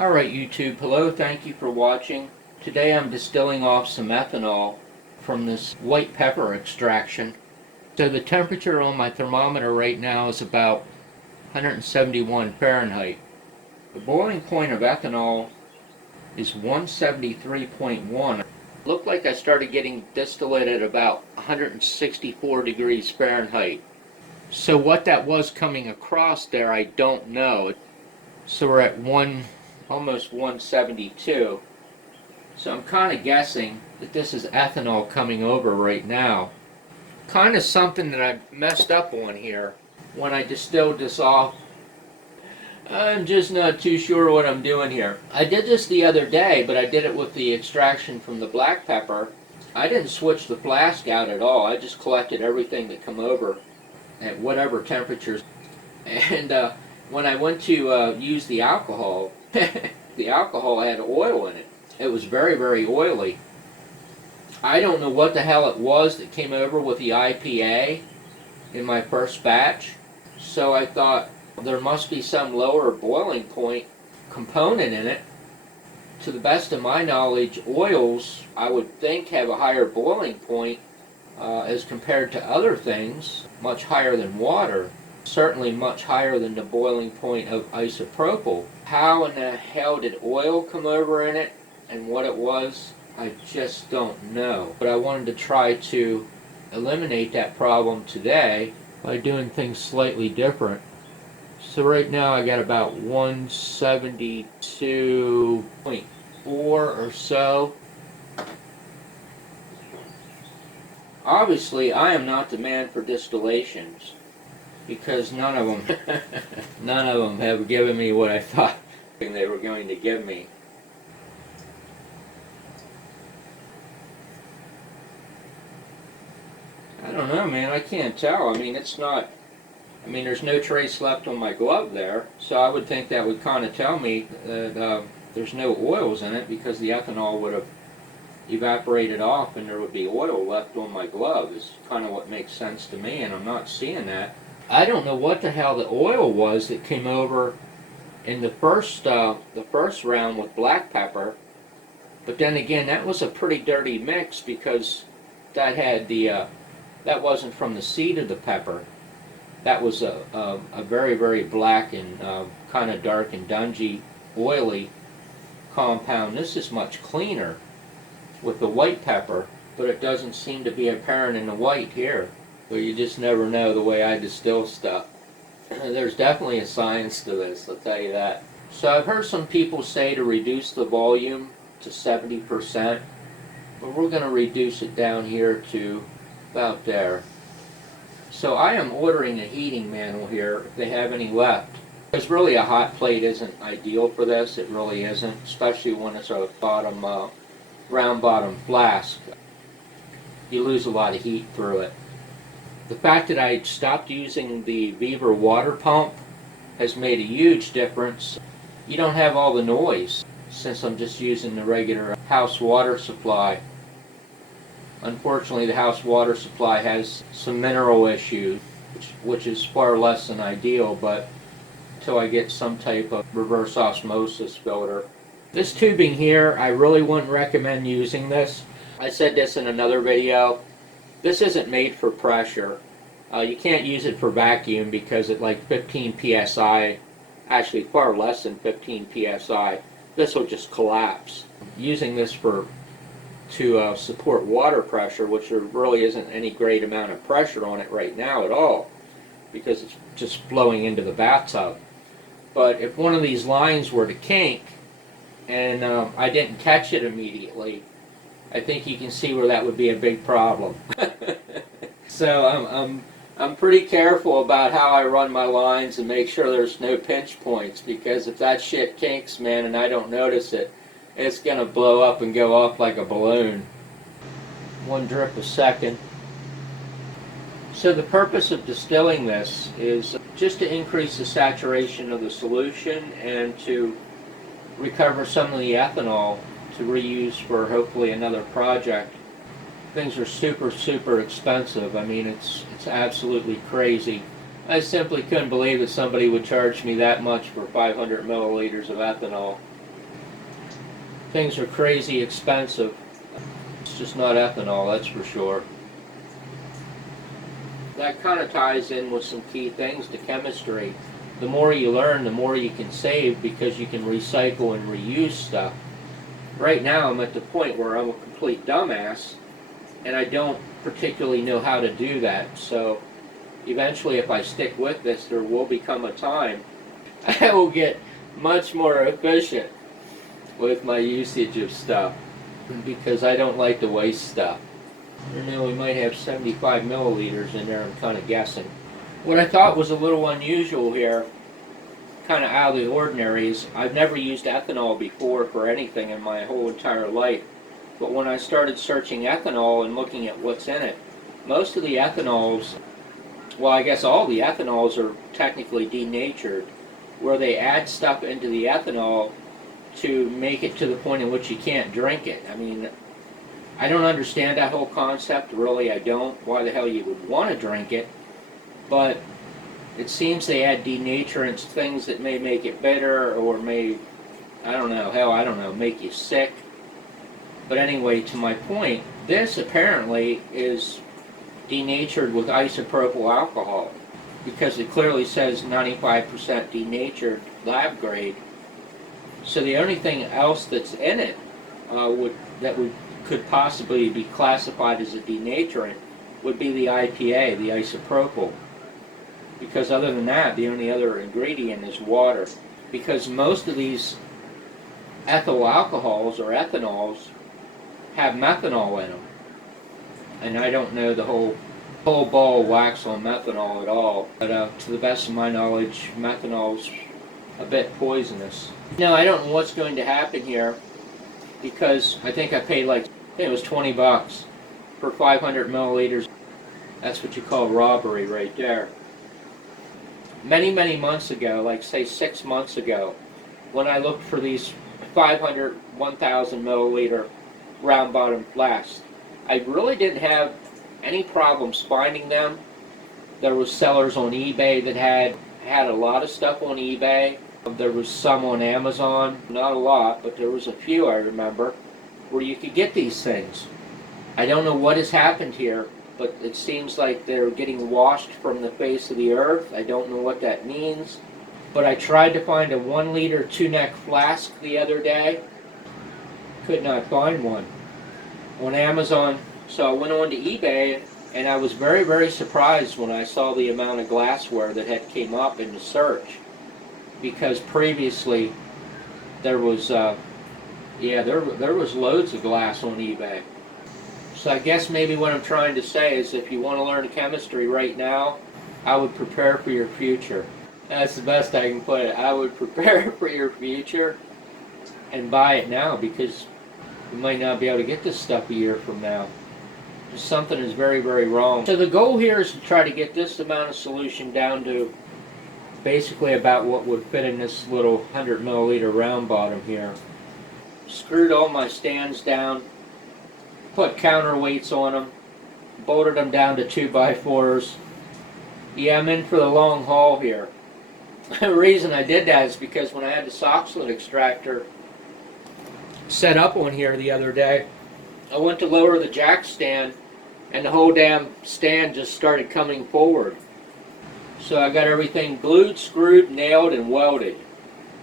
Alright YouTube, hello, thank you for watching. Today I'm distilling off some ethanol from this white pepper extraction. So the temperature on my thermometer right now is about 171 Fahrenheit. The boiling point of ethanol is 173.1. It looked like I started getting distillate at about 164 degrees Fahrenheit. So what that was coming across there, I don't know. So we're at almost 172. So I'm kind of guessing that this is ethanol coming over right now. Kind of something that I messed up on here when I distilled this off. I'm just not too sure what I'm doing here. I did this the other day, but I did it with the extraction from the black pepper. I didn't switch the flask out at all. I just collected everything that come over at whatever temperatures. And when I went to use the alcohol, the alcohol had oil in it. It was very, very oily. I don't know what the hell it was that came over with the IPA in my first batch. So I thought there must be some lower boiling point component in it. To the best of my knowledge, oils, I would think, have a higher boiling point as compared to other things, much higher than water. Certainly much higher than the boiling point of isopropyl. How in the hell did oil come over in it and what it was, I just don't know. But I wanted to try to eliminate that problem today by doing things slightly different. So right now I got about 172.4 or so. Obviously I am not the man for distillations, because none of them have given me what I thought they were going to give me. I don't know, man, I can't tell. I mean, there's no trace left on my glove there, so I would think that would kind of tell me that there's no oils in it, because the ethanol would have evaporated off and there would be oil left on my glove. Is kind of what makes sense to me, and I'm not seeing that. I don't know what the hell the oil was that came over in the first round with black pepper, but then again, that was a pretty dirty mix, because that had that wasn't from the seed of the pepper. That was a very, very black and kind of dark and dungy, oily compound. This is much cleaner with the white pepper, but it doesn't seem to be apparent in the white here. But you just never know the way I distill stuff. There's definitely a science to this, I'll tell you that. So I've heard some people say to reduce the volume to 70%, but we're going to reduce it down here to about there. So I am ordering a heating manual here, if they have any left. Because really a hot plate isn't ideal for this, it really isn't, especially when it's a round bottom flask. You lose a lot of heat through it. The fact that I stopped using the Beaver water pump has made a huge difference. You don't have all the noise since I'm just using the regular house water supply. Unfortunately, the house water supply has some mineral issues, which is far less than ideal, but until I get some type of reverse osmosis filter. This tubing here, I really wouldn't recommend using this. I said this in another video. This isn't made for pressure. You can't use it for vacuum, because at like 15 psi, actually far less than 15 psi, this will just collapse. Using this to support water pressure, which there really isn't any great amount of pressure on it right now at all, because it's just flowing into the bathtub. But if one of these lines were to kink, and I didn't catch it immediately, I think you can see where that would be a big problem. So I'm pretty careful about how I run my lines and make sure there's no pinch points, because if that shit kinks, man, and I don't notice it, it's gonna blow up and go off like a balloon. 1 drip a second. So the purpose of distilling this is just to increase the saturation of the solution and to recover some of the ethanol to reuse for hopefully another project. Things are super, super expensive. I mean, it's absolutely crazy. I simply couldn't believe that somebody would charge me that much for 500 milliliters of ethanol. Things are crazy expensive. It's just not ethanol, that's for sure. That kind of ties in with some key things to chemistry. The more you learn, the more you can save because you can recycle and reuse stuff. Right now I'm at the point where I'm a complete dumbass and I don't particularly know how to do that. So eventually, if I stick with this, there will become a time I will get much more efficient with my usage of stuff because I don't like to waste stuff. I don't know, we might have 75 milliliters in there, I'm kind of guessing. What I thought was a little unusual here, kind of out of the ordinary, is I've never used ethanol before for anything in my whole entire life. But when I started searching ethanol and looking at what's in it, most of the ethanols, well, I guess all the ethanols are technically denatured, where they add stuff into the ethanol to make it to the point in which you can't drink it. I mean, I don't understand that whole concept, really I don't. Why the hell you would want to drink it? But it seems they add denaturants, things that may make it bitter or may, I don't know, hell, I don't know, make you sick. But anyway, to my point, this apparently is denatured with isopropyl alcohol because it clearly says 95% denatured lab grade. So the only thing else that's in it could possibly be classified as a denaturant would be the IPA, the isopropyl. Because other than that, the only other ingredient is water. Because most of these ethyl alcohols or ethanols have methanol in them. And I don't know the whole ball of wax on methanol at all. But to the best of my knowledge, methanol's a bit poisonous. Now, I don't know what's going to happen here because I think I paid like, I think it was 20 bucks for 500 milliliters. That's what you call robbery right there. Many, many months ago, like say 6 months ago, when I looked for these 500, 1,000 milliliter round bottom flasks, I really didn't have any problems finding them. There was sellers on eBay that had a lot of stuff on eBay. There was some on Amazon, not a lot, but there was a few I remember, where you could get these things. I don't know what has happened here, but it seems like they're getting washed from the face of the earth. I don't know what that means. But I tried to find a 1 liter 2-neck flask the other day. Could not find one on Amazon. So I went on to eBay, and I was very, very surprised when I saw the amount of glassware that had came up in the search. Because previously there was, there was loads of glass on eBay. So I guess maybe what I'm trying to say is if you want to learn chemistry right now, I would prepare for your future. That's the best I can put it. I would prepare for your future and buy it now because you might not be able to get this stuff a year from now. Something is very, very wrong. So the goal here is to try to get this amount of solution down to basically about what would fit in this little 100 milliliter round bottom here. Screwed all my stands down, put counterweights on them, bolted them down to 2x4s. Yeah, I'm in for the long haul here. The reason I did that is because when I had the oxalate extractor set up on here the other day, I went to lower the jack stand and the whole damn stand just started coming forward. So I got everything glued, screwed, nailed, and welded.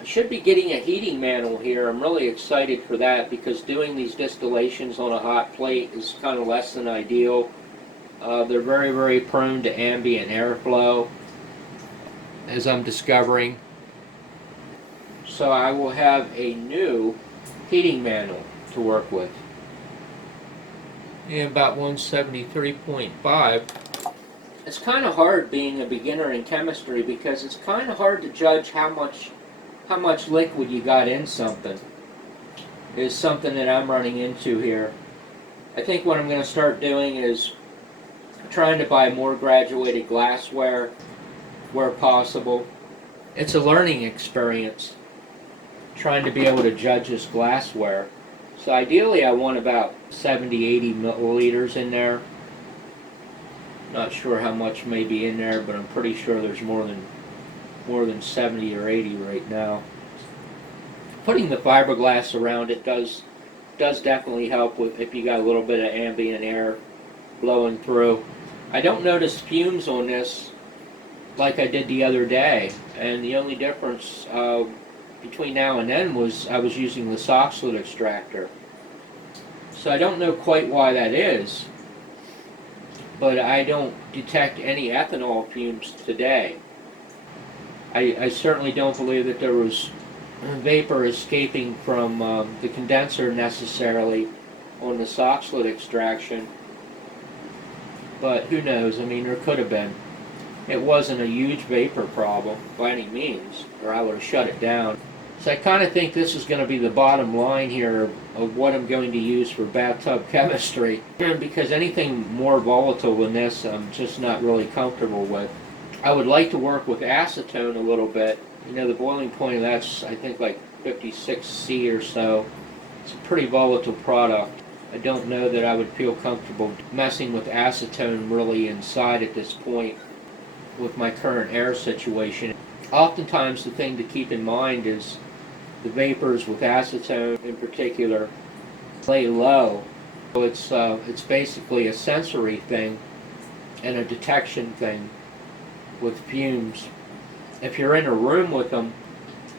I should be getting a heating mantle here. I'm really excited for that because doing these distillations on a hot plate is kind of less than ideal. They're very, very prone to ambient airflow, as I'm discovering. So I will have a new heating mantle to work with. And about 173.5. It's kind of hard being a beginner in chemistry because it's kind of hard to judge how much liquid you got in something. Is something that I'm running into here. I think what I'm going to start doing is trying to buy more graduated glassware where possible. It's a learning experience trying to be able to judge this glassware. So ideally I want about 70-80 milliliters in there. Not sure how much may be in there, but I'm pretty sure there's more than 70 or 80 right now. putting the fiberglass around it does definitely help with if you got a little bit of ambient air blowing through. I don't notice fumes on this like I did the other day, and the only difference between now and then was I was using the oxalate extractor. So I don't know quite why that is, but I don't detect any ethanol fumes today. I certainly don't believe that there was vapor escaping from the condenser necessarily on the oxalate extraction, but who knows? I mean, there could have been. It wasn't a huge vapor problem by any means, or I would have shut it down. So I kind of think this is going to be the bottom line here of what I'm going to use for bathtub chemistry, because anything more volatile than this I'm just not really comfortable with. I would like to work with acetone a little bit. You know, the boiling point of that's, I think, like 56C or so. It's a pretty volatile product. I don't know that I would feel comfortable messing with acetone really inside at this point with my current air situation. Oftentimes the thing to keep in mind is the vapors with acetone in particular lay low. So it's basically a sensory thing and a detection thing with fumes. If you're in a room with them,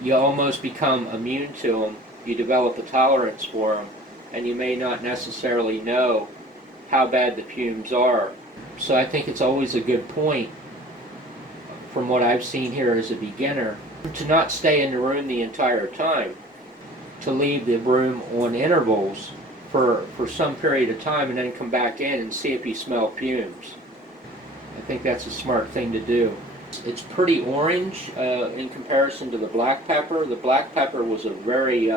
you almost become immune to them. You develop a tolerance for them, and you may not necessarily know how bad the fumes are. So I think it's always a good point, from what I've seen here as a beginner, to not stay in the room the entire time, to leave the room on intervals for some period of time and then come back in and see if you smell fumes. I think that's a smart thing to do. It's pretty orange in comparison to the black pepper. The black pepper was a very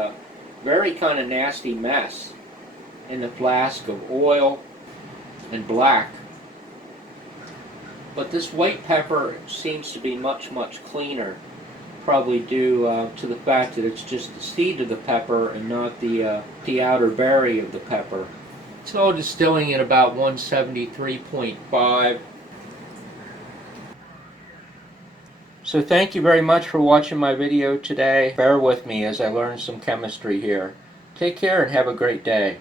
kind of nasty mess in the flask of oil and black. But this white pepper seems to be much, much cleaner, probably due to the fact that it's just the seed of the pepper and not the outer berry of the pepper. It's all distilling at about 173.5. So thank you very much for watching my video today. Bear with me as I learn some chemistry here. Take care and have a great day.